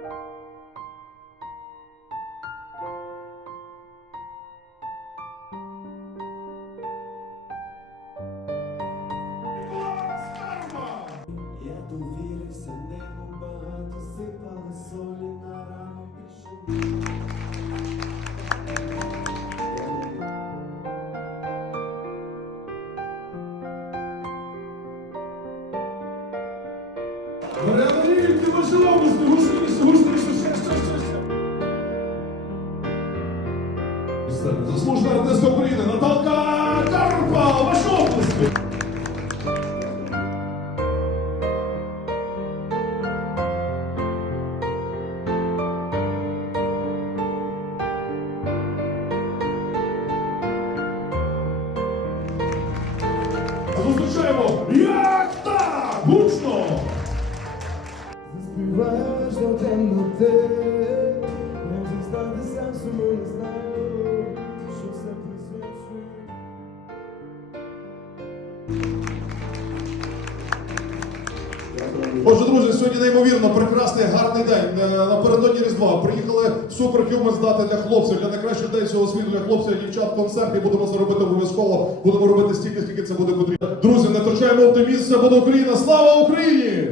Я довірився небу, багато сипали солі Заслужена артистка України Наталка Карпа, ваші області. Зустрічаємо як так, гучно! Заспіваєш до темноти, не Отже, друзі, сьогодні неймовірно прекрасний гарний день. Е, Напередодні Різдва приїхали суперхюмен здати для хлопців, для найкращих день цього світу, для хлопців дівчат концерт. І будемо це робити обов'язково. Будемо робити стільки, скільки це буде потрібно. Друзі, не втрачаємо оптимізм, все буде Україна. Слава Україні!